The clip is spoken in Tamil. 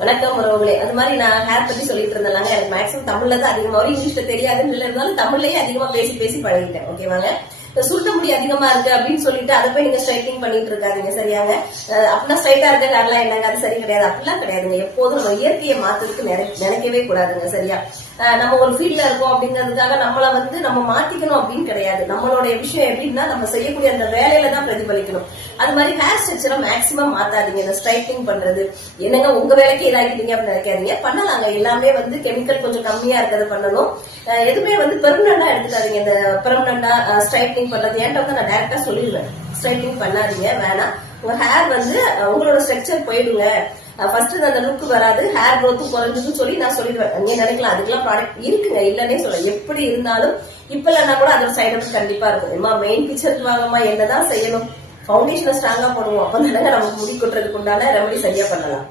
வணக்கம் உறவுகளே. அது மாதிரி நான் ஹேர் பத்தி சொல்லிட்டு இருந்தேன். எனக்கு மேக்ஸிமம் தமிழ்ல தான் அதிகமா வரும், இங்கிலீஷ்ல தெரியாதுன்னு இருந்தாலும் தமிழ்லயே அதிகமா பேசி பேசி பழகிட்டேன். ஓகேவாங்க. சுருட்ட முடி அதிகமா இருக்கு அப்படின்னு சொல்லிட்டு அதை போய் நீங்க ஸ்ட்ரைட்டிங் பண்ணிட்டு இருக்காதீங்க. சரியாங்க. அப்படின்னா ஸ்ட்ரைட்டா இருக்க ஹேர்லாம் என்னங்க, அது சரி கிடையாது. அப்படிலாம் கிடையாதுங்க. எப்போதும் நம்ம இயற்கையை மாத்துறதுக்கு நினைக்கவே கூடாதுங்க. சரியா. நம்ம ஒரு ஃபீல்ட்ல இருக்கோம் அப்படிங்கிறதுக்காக நம்மள நம்ம மாத்திக்கணும் அப்படின்னு கிடையாது. நம்மளுடைய விஷயம் எப்படின்னா நம்ம செய்யக்கூடிய அந்த வேலையில தான் பிரதிபலிக்கணும். அது மாதிரி ஹேர் ஸ்ட்ரக்சரை மேக்சிமம் மாத்தாதீங்க. இந்த ஸ்ட்ரைட்டிங் பண்றது என்னங்க உங்க வேலைக்கு இதாகிட்டீங்க அப்படின்னு நினைக்காதீங்க. பண்ணலாங்க. எல்லாமே கெமிக்கல் கொஞ்சம் கம்மியா இருக்கிறத பண்ணணும். எதுவுமே பெர்மனண்டா எடுத்துக்காதீங்க. இந்த பெர்மனண்டா ஸ்ட்ரைட்டிங் பண்றது என்கிட்ட நான் டைரக்டா சொல்லிடுவேன். ஸ்ட்ரைட்டிங் பண்ணாதீங்க, வேணாம். உங்க ஹேர் உங்களோட ஸ்ட்ரக்சர் போயிடுங்க. ஃபர்ஸ்ட் அந்த லுக் வராது, ஹேர் க்ரோத் குறைஞ்சதுன்னு சொல்லி நான் சொல்லிடுவேன். நீங்க நினைக்கலாம் அதுக்கெல்லாம் ப்ராடக்ட் இருக்குங்க, இல்லன்னே சொல்ல. எப்படி இருந்தாலும் இப்ப இல்லைன்னா கூட அதோட சைட் எஃபெக்ட் கண்டிப்பா இருக்கும். மெயின் பிக்சருக்கு வாங்கம்மா, என்னதான் செய்யணும்? ஃபவுண்டேஷனை ஸ்ட்ராங்கா போடுவோம். அப்ப தானே நமக்கு முடி கொட்டுறதுக்கு உண்டான ரெமடி சரியா பண்ணலாம்.